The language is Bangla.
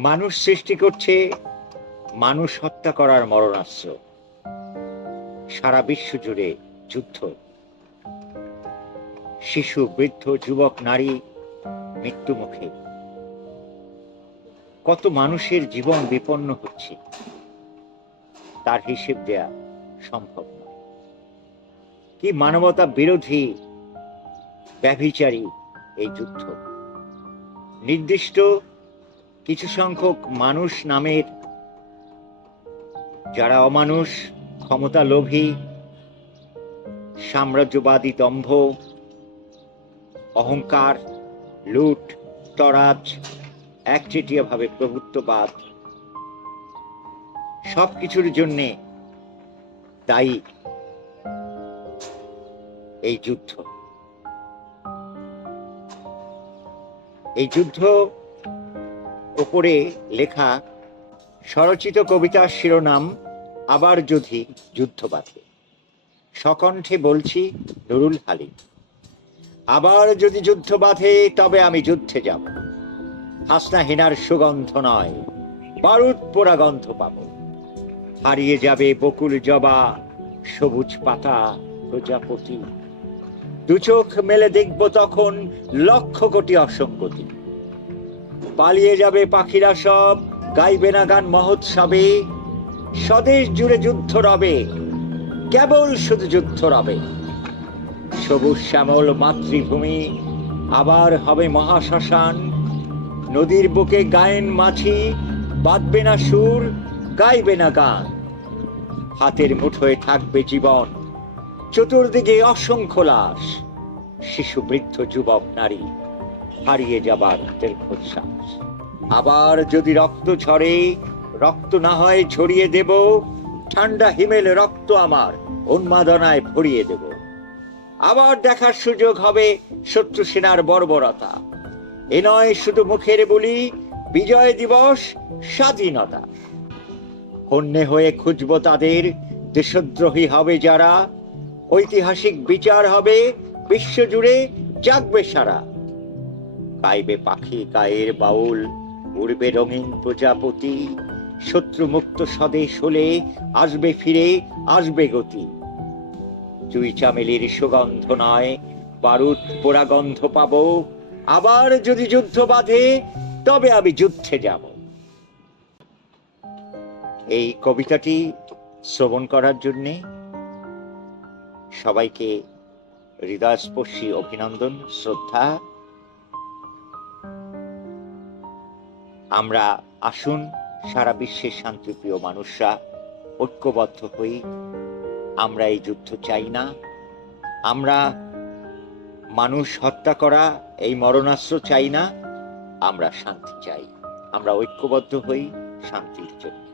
মানুষ সৃষ্টি করছে, মানুষ হত্যা করার মরণাস্ত্র। সারা বিশ্ব জুড়ে যুদ্ধ। শিশু, বৃদ্ধ, যুবক, নারী মৃত্যুমুখে কত মানুষের জীবন বিপন্ন হচ্ছে, তার হিসেব দেয়া সম্ভব নয়। কি মানবতা বিরোধী, ব্যভিচারী এই যুদ্ধ। নির্দিষ্ট কিছু সংখ্যক মানুষ নামের, যারা অমানুষ ক্ষমতা লোভী সাম্রাজ্যবাদী দম্ভ, অহংকার, লুট, তরাজ, একচেটিয়াভাবে প্রভুত্ববাদ সব কিছুর জন্যে দায়ী এই যুদ্ধ। এই যুদ্ধ ওপরে লেখা, স্বরচিত কবিতার শিরোনাম, আবার যদি যুদ্ধ বাঁধে সকণ্ঠে বলছি, নুরুল হালিম, আবার যদি যুদ্ধ বাঁধে তবে আমি যুদ্ধে যাব। হাসনা হিনার সুগন্ধ নয় বারুদ পোড়া গন্ধ পাব। হারিয়ে যাবে বকুল জবা, সবুজ পাতা প্রজাপতি। দু চোখ মেলে দেখব তখন লক্ষ কোটি অসঙ্গতি। পালিয়ে যাবে পাখিরা সব, গাইবে না গান মহোৎসবে। স্বদেশ জুড়ে যুদ্ধ রবে, কেবল শুধু যুদ্ধ রবে। সবুজ শ্যামল মাতৃভূমি, আবার হবে মহাশ্মশান। নদীর বুকে গায়েন মাছি, বাঁধবে না সুর, গাইবে না গান। হাতের মুঠোয় থাকবে জীবন, চতুর্দিকে অসংখ্য লাশ, শিশু বৃদ্ধ যুবক নারী। হারিয়ে যাবার দীর্ঘশ্বাস আবার যদি রক্ত ঝরে, রক্ত না হয় ছড়িয়ে দেব, ঠান্ডা হিমেল রক্ত আমার উন্মাদনায় ভরিয়ে দেব। আবার দেখার সুযোগ হবে শত্রু সেনার বর্বরতা। এ নয় শুধু মুখের বলি, বিজয় দিবস স্বাধীনতা। হন্যে হয়ে খুঁজব তাদের, দেশদ্রোহী হবে যারা, ঐতিহাসিক বিচার হবে, বিশ্বজুড়ে জাগবে সারা। গাইবে পাখি গায়ের বাউল, উড়বে রঙিন প্রজাপতি। শত্রুমুক্ত স্বদেশ হলে আসবে ফিরে, আসবে গতি। চুই চামেলির সুগন্ধ নয়, বারুদ পোড়া গন্ধ পাবো। আবার যদি যুদ্ধ বাঁধে, তবে আমি যুদ্ধে যাব। এই কবিতাটি শ্রবণ করার জন্যে সবাইকে হৃদয়স্পর্শী অভিনন্দন, শ্রদ্ধা। আমরা আসুন, সারা বিশ্বের শান্তিপ্রিয় মানুষরা, ঐক্যবদ্ধ হই। আমরা এই যুদ্ধ চাই না। আমরা মানুষ হত্যা করা, এই মরণাস্ত্র চাই না। আমরা শান্তি চাই। আমরা ঐক্যবদ্ধ হই, শান্তির জন্য।